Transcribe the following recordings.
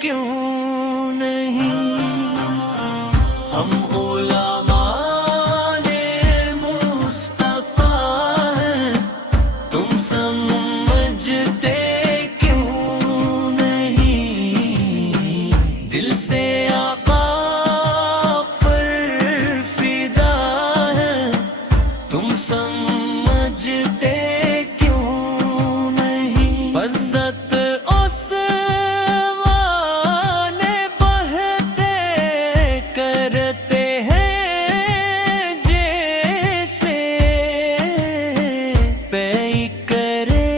کیوں نہیں؟ ہم غلامان مصطفیٰ ہیں، تم سمجھتے کیوں نہیں؟ دل سے آقا پر فدا ہے، تم سمجھتے کیوں نہیں؟ عزت اس وانے بہتے کرتے ہیں جیسے پے کرے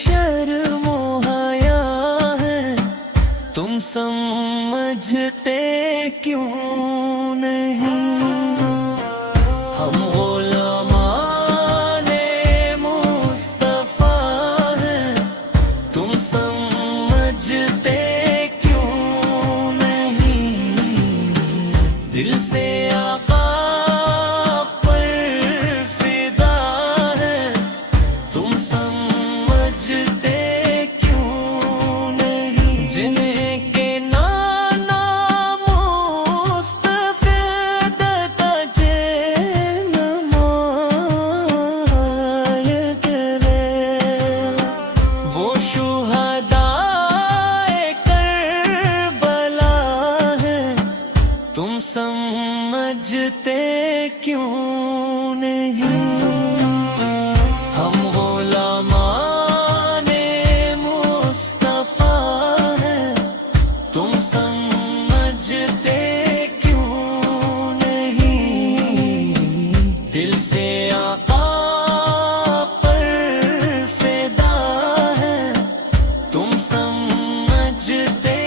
شرم و حیا ہے، تم سمجھتے کیوں نہیں؟ ہم غلامان مصطفیٰ ہیں، تم سمجھتے کیوں نہیں؟ دل سے آقا پر فدا ہے، تم سمجھتے کیوں نہیں؟ جنہیں کے نانا مستفید تجھے نمائے کرے، وہ شہدائے کربلا ہے، تم سمجھتے کیوں نہیں؟ ہم غلامان مصطفیٰ ہیں، تم سمجھتے کیوں نہیں؟ دل سے آقا پر فدا ہے، تم سمجھتے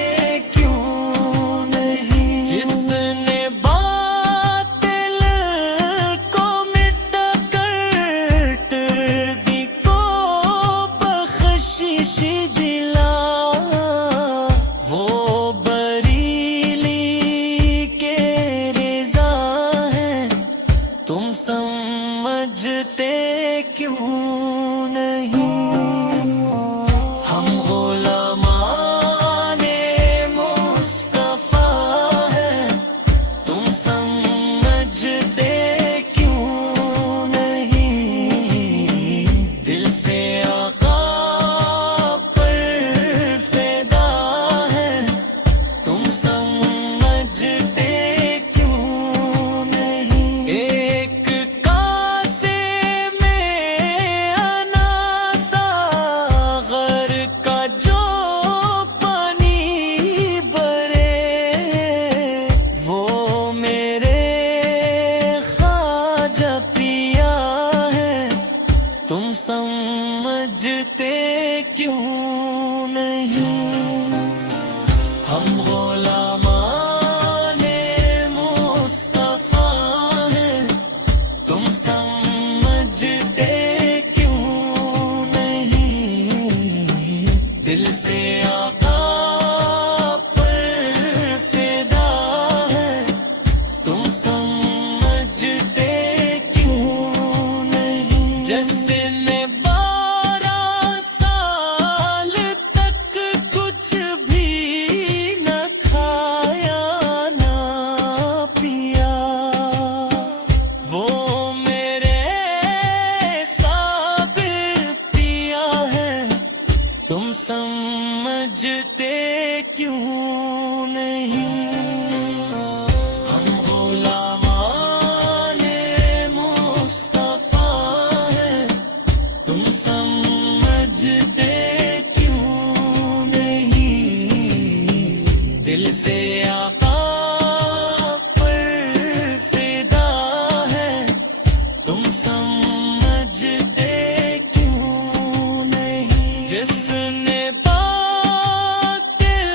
کیوں نہیں؟ جس نے باطل کو مٹ کر تردی کو بخشش دلا، وہ بریلی کے رضا ہے، تم سمجھتے کیوں نہیں؟ ہم غلامان مصطفیٰ ہیں، تم سمجھتے کیوں نہیں؟ دل سے آقا پر فدا ہے، تم سمجھتے کیوں نہیں؟ ایک کاسے میں انا ساغر کا جو پانی بھرے، وہ میرے خواجہ پیا ہے، تم سمجھتے کیوں نہیں؟ ہم غلامان مصطفیٰ ہیں، تم سمجھتے کیوں نہیں؟ دل سے آقا پر فدا ہے، تم سمجھتے کیوں نہیں؟ جس نے 12 سال تک کچھ بھی نہ کھایا نہ پیا، وہ میرے صابر پیا ہے، تم سمجھتے کیوں نہیں؟ ہم غلامان مصطفیٰ ہیں، تم سمجھتے کیوں نہیں؟ دل سے آقا پر فدا ہے، تم سمجھتے کیوں نہیں؟ جس نے باطل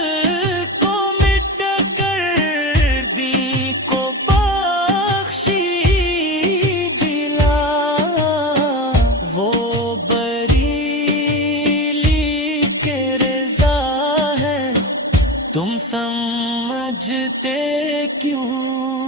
کو مٹ کر دی کو بخشی جلا، وہ بریلی کے رضا ہے، تم سمجھتے کیوں